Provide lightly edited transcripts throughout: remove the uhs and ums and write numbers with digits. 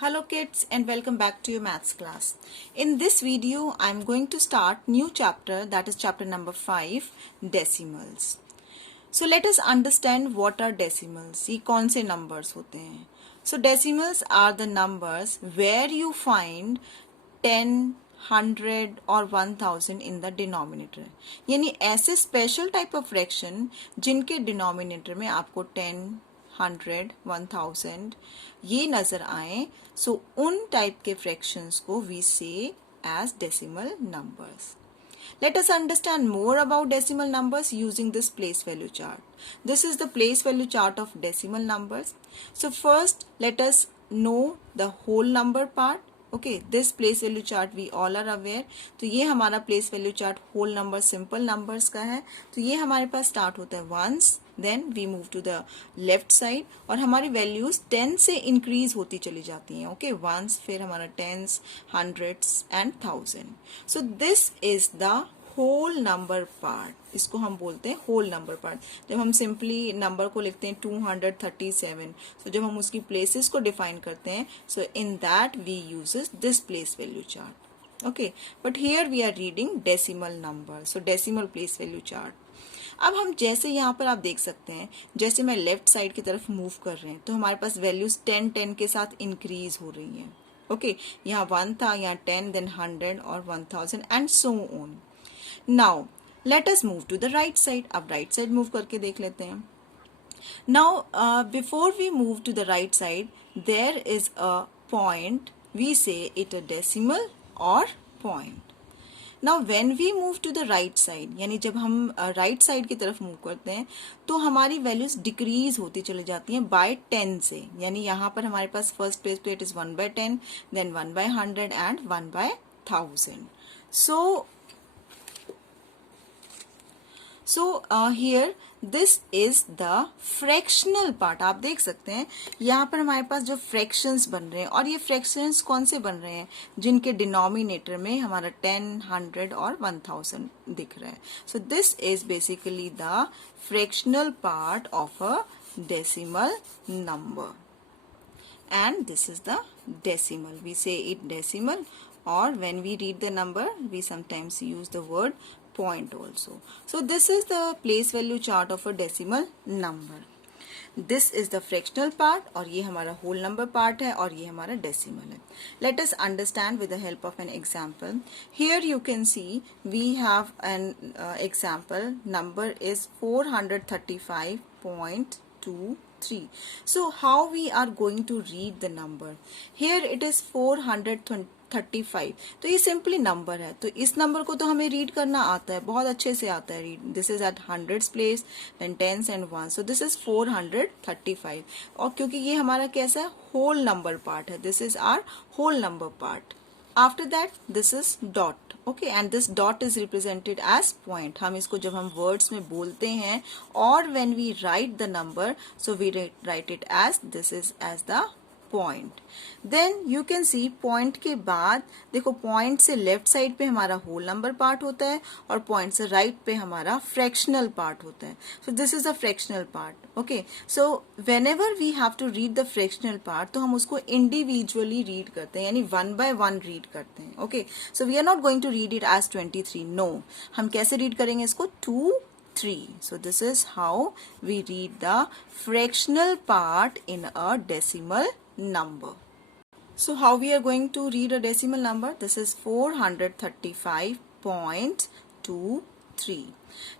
Hello kids and welcome back to your maths class. In this video I am going to start new chapter, that is chapter number 5, decimals. So let us understand what are decimals. ये कौन से numbers होते हैं? So decimals are the numbers where you find 10, 100 और 1000 in the denominator. यानी ऐसे special type of fraction जिनके denominator में आपको 10, 100, 1000 ये नजर आए, सो उन टाइप के फ्रैक्शंस को we say as decimal numbers. Let us understand more about decimal numbers using this place value chart. This is the place value chart of decimal numbers. So first let us know the whole number part. Okay, this place value chart we all are aware. तो ये हमारा place value chart whole number simple numbers का है. तो ये हमारे पास start होता है ones, then we move to the left side और हमारी values 10 से increase होती चली जाती हैं. Okay, ones फिर हमारा tens, hundreds and thousand. So this is the whole number part. इसको हम बोलते हैं होल नंबर पार्ट. जब हम सिंपली नंबर को लिखते हैं 237, तो जब हम उसकी प्लेसेस को डिफाइन करते हैं, so in that we uses this place value chart. Okay, but here we are reading decimal number, so decimal place value chart. अब हम जैसे यहाँ पर आप देख सकते हैं, जैसे मैं लेफ्ट साइड की तरफ मूव कर रहे हैं तो हमारे पास वैल्यूज 10 के साथ इंक्रीज हो रही हैं. ओके, यहाँ 1 था, यहाँ 10, देन 100 और 1000 and so on. Now let us move to the right side. अब right side move करके देख लेते हैं. Now before we move to the right side, there is a point. We say it a decimal or point. Now when we move to the right side, यानी जब हम right side की तरफ move करते हैं तो हमारी values decrease होती चली जाती हैं by 10 से. यानी यहाँ पर हमारे पास first place plate is 1/10, then 1/100 and 1/1000. So here this is the fractional part. आप देख सकते हैं यहाँ पर हमारे पास जो fractions बन रहे हैं, और ये fractions कौन से बन रहे हैं जिनके denominator में हमारा 10, 100 और 1000 दिख रहा है. So this is basically the fractional part of a decimal number, and this is the decimal. We say it decimal, or when we read the number we sometimes use the word point also. So this is the place value chart of a decimal number. This is the fractional part, और ये हमारा whole number part है, और ये हमारा decimal है. Let us understand with the help of an example. Here you can see we have an example. Number is 435.23. So how we are going to read the number? Here it is 435. तो ये simply number है, तो इस number को तो हमें read करना आता है, बहुत अच्छे से आता है read. This is at hundreds place, then tens and one. So this is 435. और क्योंकि ये हमारा कैसा है, होल नंबर पार्ट है, this is our whole number part. After that this is dot. Okay, and this dot is represented as point. हम इसको जब हम वर्ड्स में बोलते हैं और when we write the number, so we write it as this is as the point. Then you can see point के बाद देखो, पॉइंट से लेफ्ट साइड पे हमारा होल नंबर पार्ट होता है और पॉइंट से राइट पे हमारा फ्रैक्शनल पार्ट होता है. So this is the fractional part. Okay, so whenever we have to read the fractional part, तो हम उसको इंडिविजुअली रीड करते हैं, यानी 1 by 1 रीड करते हैं. Okay, so we are not going to read it as 23. No, हम कैसे रीड करेंगे इसको, 2, 3. So this is how we read the fractional part in a decimal number. So how we are going to read a decimal number? This is 435.23.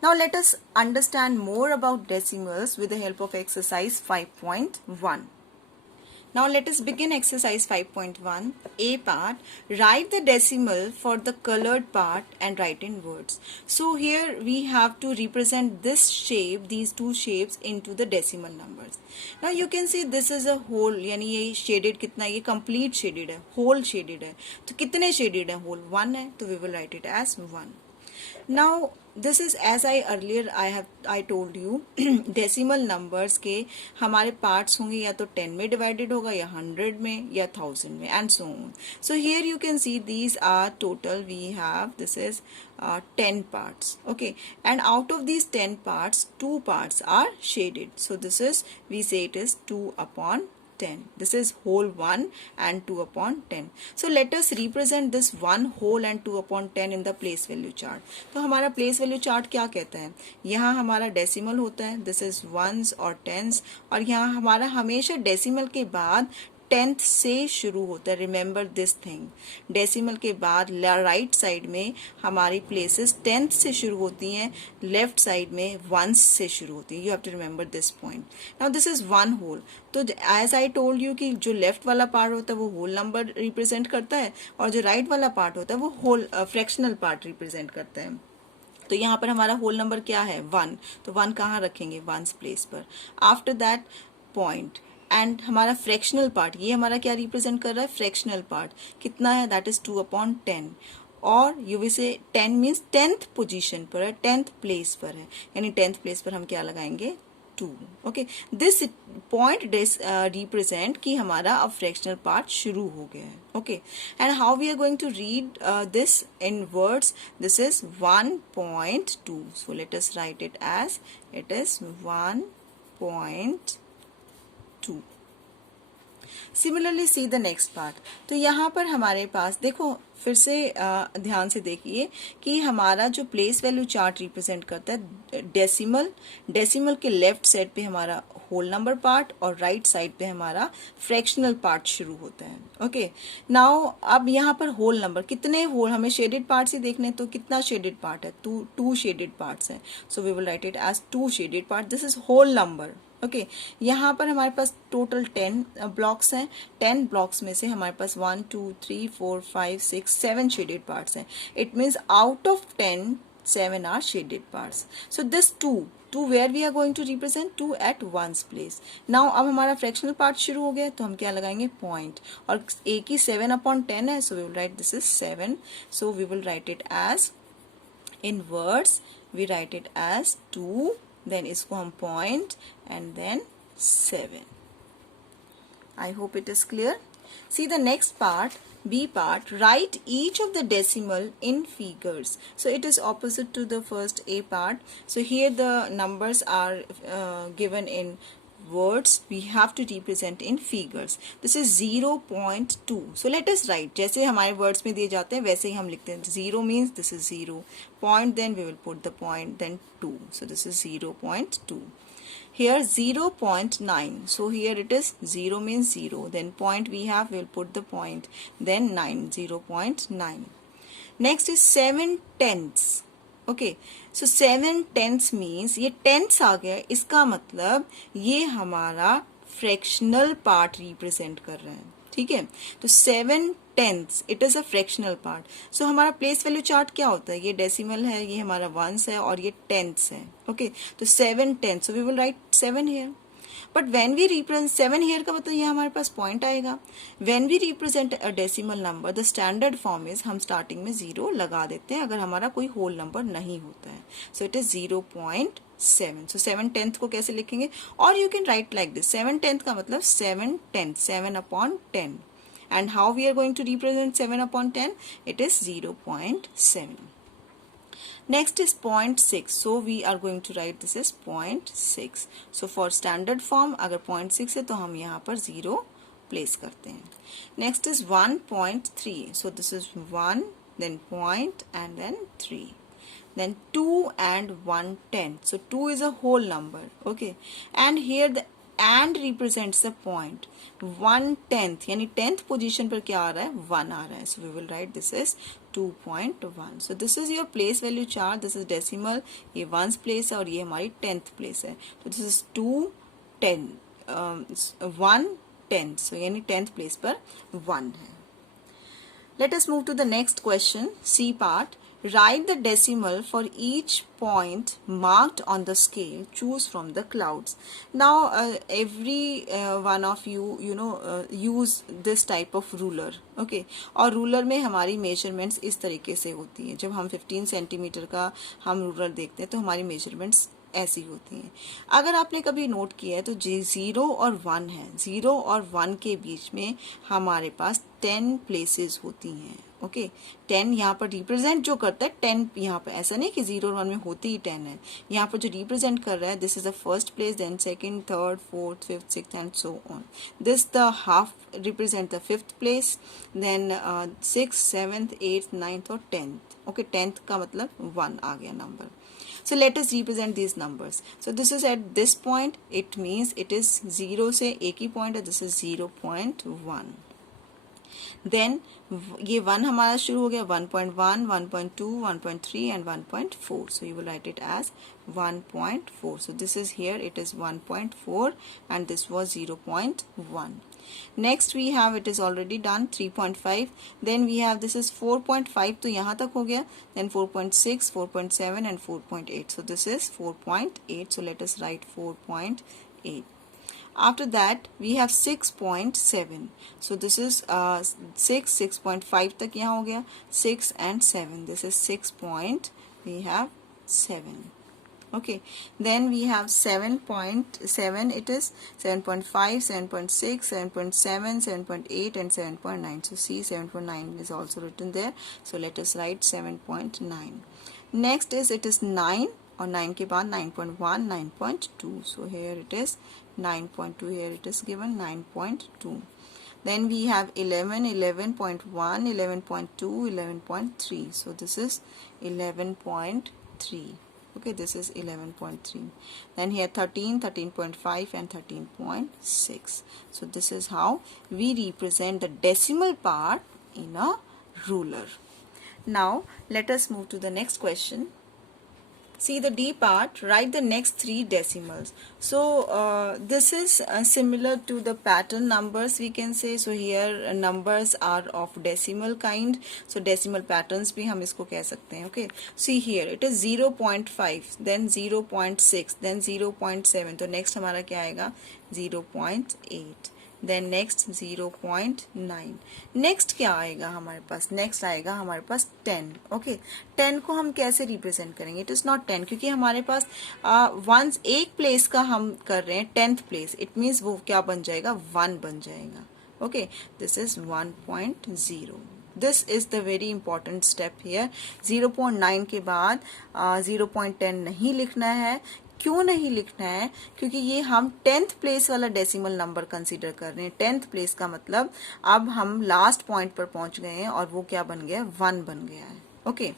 Now let us understand more about decimals with the help of exercise 5.1. Now let us begin exercise 5.1. A part, write the decimal for the colored part and write in words. So here we have to represent this shape, these two shapes into the decimal numbers. Now you can see this is a whole, यानी ये shaded कितना, ये complete shaded है, whole shaded है. तो कितने shaded है whole? 1 है, तो we will write it as 1. Now this is as I told you decimal numbers के हमारे parts होंगे या तो 10 में divided होगा, या 100 में, या 1000 में, and so on. So here you can see these are total we have, this is 10 parts. Okay, and out of these 10 parts, 2 parts are shaded. So this is, we say it is 2/10. 10. This is whole 1 and 2 upon 10. So let us represent this 1 whole and 2 upon 10 in the place value chart. तो हमारा place value chart क्या कहता है, यहाँ हमारा decimal होता है, this is ones और tens, और यहाँ हमारा हमेशा decimal के बाद 10th से शुरू होता है. रिमेंबर दिस थिंग, डेसिमल के बाद राइट साइड में हमारी प्लेसेस 10th से शुरू होती हैं, लेफ्ट साइड में वंस से शुरू होती हैं. You have to remember this point. Now this is one whole. तो एज आई टोल्ड यू कि जो लेफ्ट वाला पार्ट होता है वो होल नंबर रिप्रेजेंट करता है, और जो राइट वाला पार्ट होता है वो होल फ्रैक्शनल पार्ट रिप्रेजेंट करता है. तो यहाँ पर हमारा होल नंबर क्या है, 1. तो 1 कहाँ रखेंगे, वंस प्लेस पर. आफ्टर दैट पॉइंट एंड हमारा फ्रैक्शनल पार्ट, ये हमारा क्या रिप्रेजेंट कर रहा है, फ्रैक्शनल पार्ट कितना है, दैट इज 2 अपॉन 10. और you will say 10 means 10th position पर है, 10th प्लेस पर है, यानी 10th प्लेस पर हम क्या लगाएंगे, 2. ओके, दिस पॉइंट रिप्रेजेंट कि हमारा अब फ्रैक्शनल पार्ट शुरू हो गया है. Okay, and how we are going to read this in words, this is 1.2. So let us write it as it is 1.2. Similarly see the next part. तो यहाँ पर हमारे पास देखो, फिर से ध्यान से देखिए कि हमारा जो प्लेस वैल्यू चार्ट रिप्रेजेंट करता है डेसिमल के लेफ्ट साइड पे हमारा होल नंबर पार्ट और राइट साइड पे हमारा फ्रैक्शनल पार्ट शुरू होता है. ओके, नाउ अब यहाँ पर होल नंबर कितने होल, हमें शेडेड पार्ट्स ही देखने, तो कितना शेडेड पार्ट है, टू शेडेड पार्ट्स है. So we will write it as 2 shaded part. This is whole number. Okay, यहाँ पर हमारे पास टोटल 10 ब्लॉक्स हैं. 10 ब्लॉक्स में से हमारे पास 1 2 3 4 5 6 7 शेडेड पार्ट्स हैं. It means out of 10 7 are shaded parts. So this 2 where we are going to represent 2 at ones place. Now अब हमारा फ्रैक्शनल पार्ट शुरू हो गया, तो हम क्या लगाएंगे, पॉइंट. और एक ही 7 अपॉन 10 है, so we will write this is 7. So we will write it as in words, we write it as 2, then इसको हम point and then 7. I hope it is clear. See the next part, B part. Write each of the decimal in figures. So it is opposite to the first A part. So here the numbers are given in words, we have to represent in figures. This is 0.2. So let us write, जैसे हमारे words में दिए जाते हैं वैसे ही हम लिखते हैं. 0 means this is 0. Point, then we will put the point, then 2. So this is 0.2. Here 0.9. So here it is 0 means 0. Then point we have, we will put the point. Then 9, 0.9. Next is 7/10. Okay, so 7/10 means ये टेंथ्स आ गया, इसका मतलब ये हमारा fractional part represent कर रहा है. ठीक है, तो 7/10 it is a fractional part. So हमारा प्लेस वैल्यू चार्ट क्या होता है, ये डेसिमल है, ये हमारा वंस है और ये टेंथ्स है. ओके, तो 7/10. So we will write 7 here. But when we represent 7 here का मतलब ये हमारे पास पॉइंट आएगा. When we represent a decimal number, the standard form is हम स्टार्टिंग में 0 लगा देते हैं अगर हमारा कोई होल नंबर नहीं होता है. So it is 0.7. सो 7/10 को कैसे लिखेंगे, और you can write like this. 7/10 का मतलब 7/10, 7 upon 10. And how we are going to represent 7 upon 10, it is 0.7. Next is 0.6. So we are going to write this is 0.6. So for standard form अगर 0.6 है तो हम यहाँ पर 0 place करते हैं. Next is 1.3. So this is 1, then point and then 3. Then 2 and 1/10. So 2 is a whole number. Okay. And here the and represents the point. 1/10 यानी 10th position पर क्या आ रहा है, 1 आ रहा है. So we will write this is 2.1. So this is your place value chart. This is decimal. ये ones place है और ये हमारी 10th place है. So this is 2 10 1 10. So यानी 10th place पर 1 है. Let us move to the next question, C part. Write the decimal for each point marked on the scale. Choose from the clouds. Now every one of you know use this type of ruler. Okay, और ruler में हमारी measurements इस तरीके से होती हैं. जब हम 15 सेंटीमीटर का हम ruler देखते हैं तो हमारी measurements ऐसी होती हैं. अगर आपने कभी नोट किया है तो 0 और 1 है, 0 और 1 के बीच में हमारे पास 10 प्लेसेस होती हैं. ओके 10 यहाँ पर रिप्रेजेंट जो करता है 10, यहाँ पर ऐसा नहीं कि 0 और 1 में होती ही 10 है, यहाँ पर जो रिप्रेजेंट कर रहा है this is the first place, then second, third, fourth, fifth, sixth and so on. This the half represent the fifth place, then six, seventh, eighth, ninth और 10th. ओके 10th का मतलब 1 आ गया number. So let us represent these numbers. So this is at this point, it means it is 0 से एक ही point है, this is 0.1. Then ये 1 हमारा शुरू हो गया 1.1, 1.2, 1.3 and 1.4. So you will write it as 1.4. So this is here, it is 1.4 and this was 0.1. Next we have, it is already done, 3.5. Then we have, this is 4.5 तो यहाँ तक हो गया. Then 4.6, 4.7 and 4.8. So this is 4.8. So let us write 4.8. After that we have 6.7. So this is 6, 6.5 तक यहाँ हो गया, 6 and 7. This is 6. We have 7. Okay, then we have 7.7. It is 7.5, 7.6, 7.7, 7.8 and 7.9. So see, 7.9 is also written there. So let us write 7.9. Next is, it is 9 और 9 के बाद 9.1, 9.2. So here it is 9.2. Here it is given 9.2. Then we have 11, 11.1, 11.2, 11.3. So this is 11.3. Okay, this is 11.3. Then here 13, 13.5 and 13.6. So this is how we represent the decimal part in a ruler. Now let us move to the next question. See the D part, write the next 3 decimals. So this is similar to the pattern numbers, we can say. So here numbers are of decimal kind. So decimal patterns भी हम इसको कह सकते हैं. Okay. See here, it is 0.5, then 0.6, then 0.7. तो next हमारा क्या आएगा? 0.8. Then next 0.9. नेक्स्ट क्या आएगा हमारे पास? नेक्स्ट आएगा हमारे पास 10. ओके 10 को हम कैसे रिप्रेजेंट करेंगे? इट इज नॉट 10 क्योंकि हमारे पास वंस एक प्लेस का हम कर रहे हैं 10th प्लेस. इट मीन्स वो क्या बन जाएगा? 1 बन जाएगा. Okay this is 1.0. This is the very important step here. 0.9 के बाद 0.10 नहीं लिखना है. क्यों नहीं लिखना है? क्योंकि ये हम 10th प्लेस वाला डेसिमल नंबर कंसीडर कर रहे हैं. 10th प्लेस का मतलब अब हम लास्ट पॉइंट पर पहुंच गए हैं और वो क्या बन गया? 1 बन गया है. ओके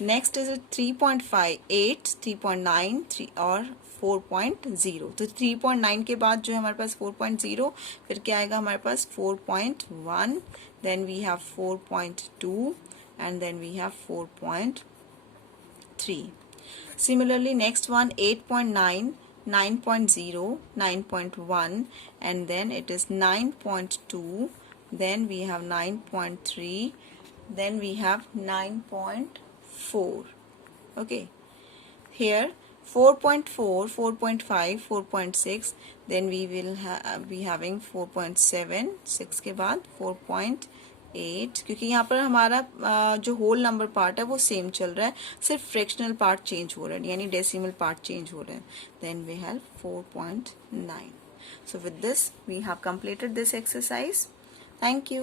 नेक्स्ट इज 3.58, 3.9 3 और 4.0. तो 3.9 के बाद जो है हमारे पास 4.0, फिर क्या आएगा हमारे पास? 4.1, then we have 4.2 and then we have 4.3. Similarly, next one 8.9, 9.0, 9.1 and then it is 9.2, then we have 9.3, then we have 9.4. Okay, here 4.4, 4.5, 4.6, then we will be having 4.7, 6 के बाद 4.8, क्योंकि यहाँ पर हमारा जो होल नंबर पार्ट है वो सेम चल रहा है, सिर्फ फ्रैक्शनल पार्ट चेंज हो रहा है यानी डेसिमल पार्ट चेंज हो रहा है. Then we have 4.9. So with this we have completed this exercise. Thank you.